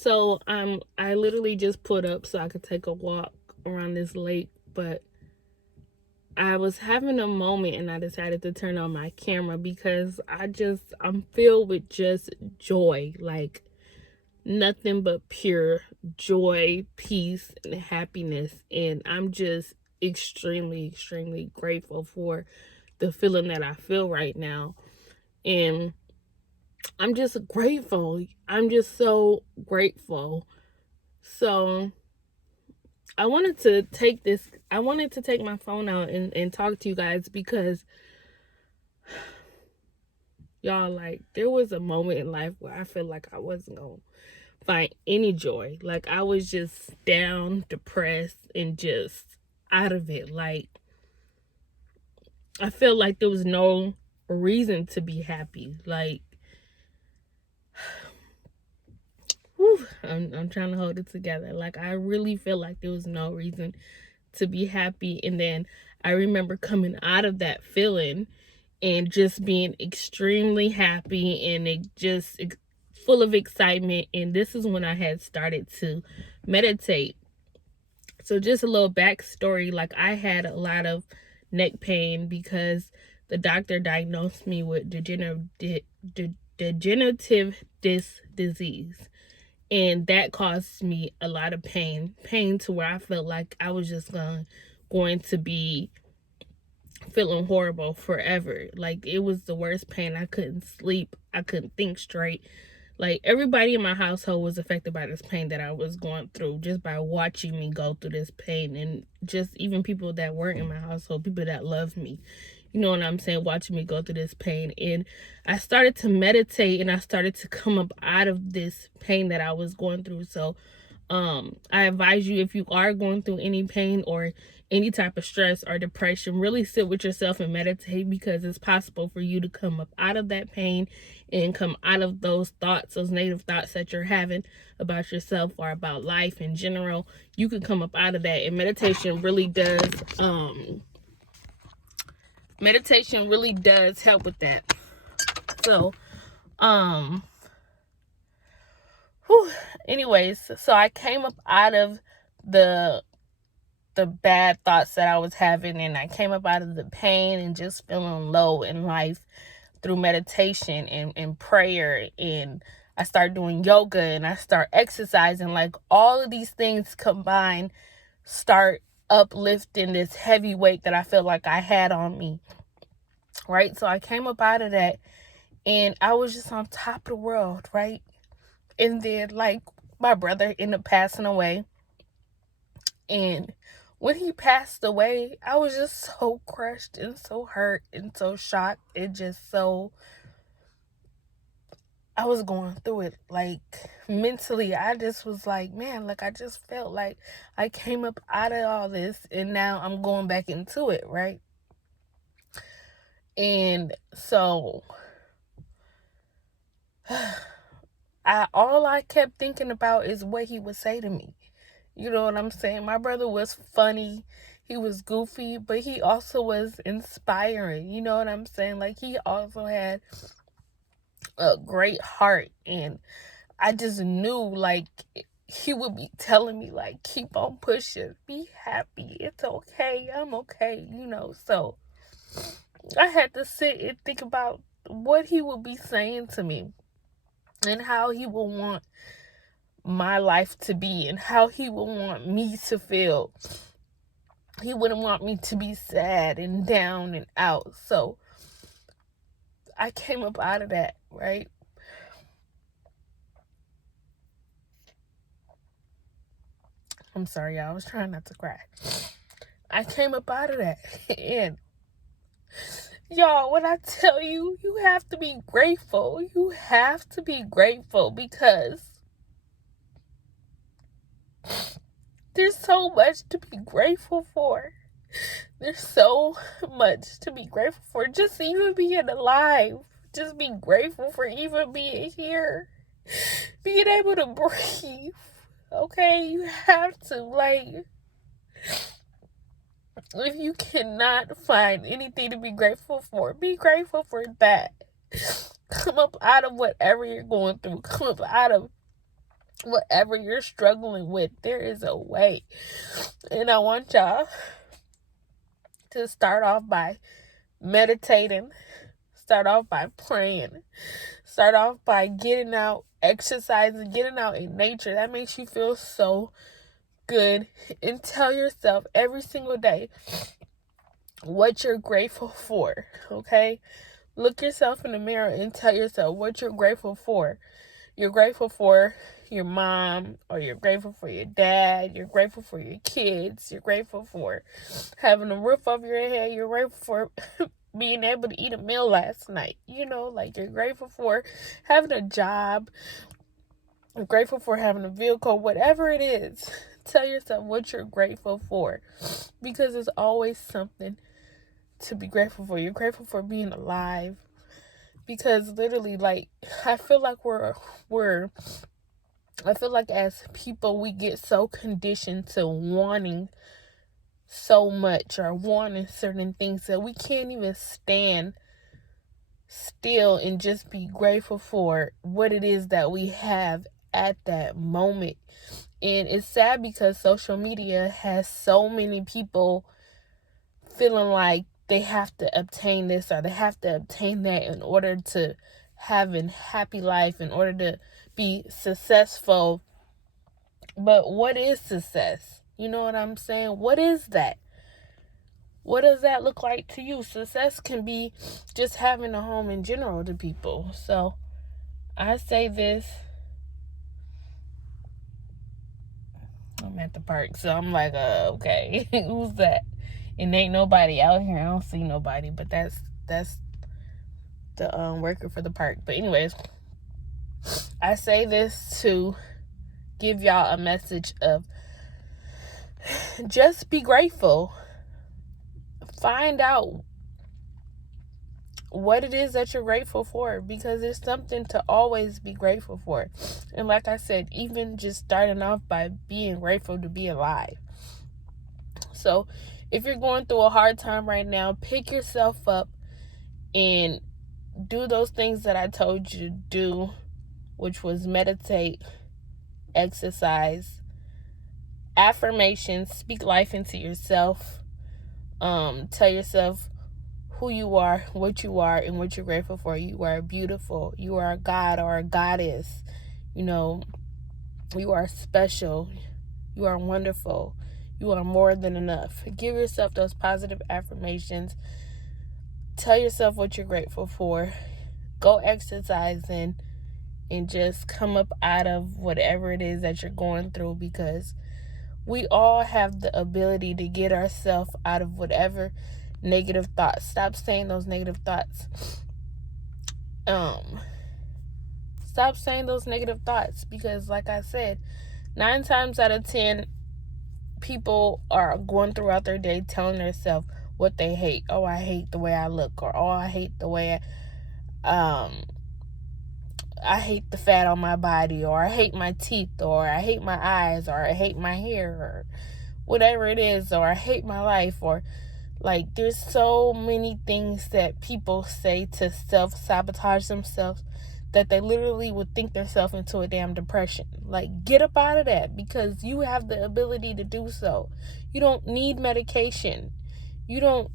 So I literally just put up so I could take a walk around this lake, but I was having a moment and I decided to turn on my camera because I'm filled with just joy, like nothing but pure joy, peace, and happiness. And I'm just extremely grateful for the feeling that I feel right now. And I'm just grateful. I'm just so grateful. So I wanted to take my phone out and talk to you guys because y'all, like, there was a moment in life where I felt like I wasn't gonna find any joy. Like, I was just down, depressed, and just out of it. Like, I felt like there was no reason to be happy. Like, whew, I'm trying to hold it together. Like, I really feel like there was no reason to be happy. And then I remember coming out of that feeling and just being extremely happy and it just full of excitement. And this is when I had started to meditate. So just a little backstory, like I had a lot of neck pain because the doctor diagnosed me with degenerative disc disease. And that caused me a lot of pain to where I felt like I was just going to be feeling horrible forever. Like, it was the worst pain. I couldn't sleep. I couldn't think straight. Like, everybody in my household was affected by this pain that I was going through just by watching me go through this pain. And just even people that weren't in my household, people that love me, you know what I'm saying, watching me go through this pain. And I started to meditate and I started to come up out of this pain that I was going through. So I advise you, if you are going through any pain or any type of stress or depression, really sit with yourself and meditate, because it's possible for you to come up out of that pain and come out of those thoughts, those negative thoughts that you're having about yourself or about life in general. You can come up out of that, and meditation really does help with that. So whew, anyways, so I came up out of the bad thoughts that I was having, and I came up out of the pain and just feeling low in life through meditation and prayer. And I started doing yoga and I start exercising. Like, all of these things combined start uplifting this heavy weight that I felt like I had on me, right? So I came up out of that and I was just on top of the world, right? And then, like, my brother ended up passing away. And when he passed away, I was just so crushed and so hurt and so shocked and just so, I was going through it. Like, mentally, I just was like, man, like, I just felt like I came up out of all this and now I'm going back into it, right? And so all I kept thinking about is what he would say to me. You know what I'm saying? My brother was funny. He was goofy, but he also was inspiring. You know what I'm saying? Like, he also had a great heart. And I just knew, like, he would be telling me, like, keep on pushing. Be happy. It's okay. I'm okay. You know, so I had to sit and think about what he would be saying to me and how he would want my life to be and how he would want me to feel. He wouldn't want me to be sad and down and out. So I came up out of that, right? I'm sorry, y'all. I was trying not to cry. I came up out of that. And y'all, when I tell you, you have to be grateful. You have to be grateful, because there's so much to be grateful for. There's so much to be grateful for. Just even being alive. Just be grateful for even being here. Being able to breathe. Okay? You have to, like, if you cannot find anything to be grateful for, be grateful for that. Come up out of whatever you're going through. Come up out of Whatever you're struggling with, there is a way. And I want y'all to start off by meditating, start off by praying, start off by getting out, exercising, getting out in nature. That makes you feel so good. And tell yourself every single day what you're grateful for, okay? Look yourself in the mirror and tell yourself what you're grateful for. You're grateful for your mom, or you're grateful for your dad, you're grateful for your kids, you're grateful for having a roof over your head, you're grateful for being able to eat a meal last night. Like, you're grateful for having a job, you're grateful for having a vehicle, whatever it is. Tell yourself what you're grateful for, because there's always something to be grateful for. You're grateful for being alive, because literally, like, I feel like as people, we get so conditioned to wanting so much or wanting certain things that we can't even stand still and just be grateful for what it is that we have at that moment. And it's sad because social media has so many people feeling like they have to obtain this or they have to obtain that in order to have a happy life, in order to be successful. But what is success? You know what I'm saying? What is that? What does that look like to you? Success can be just having a home in general to people. So I say this. I'm at the park, so I'm like, okay, who's that? And ain't nobody out here. I don't see nobody, but that's the worker for the park. But anyways, I say this to give y'all a message of just be grateful. Find out what it is that you're grateful for, because there's something to always be grateful for. And like I said, even just starting off by being grateful to be alive. So if you're going through a hard time right now, pick yourself up and do those things that I told you to do, which was meditate, exercise, affirmations, speak life into yourself. Tell yourself who you are, what you are, and what you're grateful for. You are beautiful. You are a god or a goddess. You are special. You are wonderful. You are more than enough. Give yourself those positive affirmations. Tell yourself what you're grateful for. Go exercising and just come up out of whatever it is that you're going through, because we all have the ability to get ourselves out of whatever negative thoughts. Stop saying those negative thoughts. Stop saying those negative thoughts, because like I said, 9 times out of 10 people are going throughout their day telling themselves what they hate. Oh, I hate the way I look, or oh, I hate the way I hate the fat on my body, or I hate my teeth, or I hate my eyes, or I hate my hair, or whatever it is, or I hate my life, or like, there's so many things that people say to self-sabotage themselves that they literally would think themselves into a damn depression. Like, get up out of that, because you have the ability to do so. You don't need medication. You don't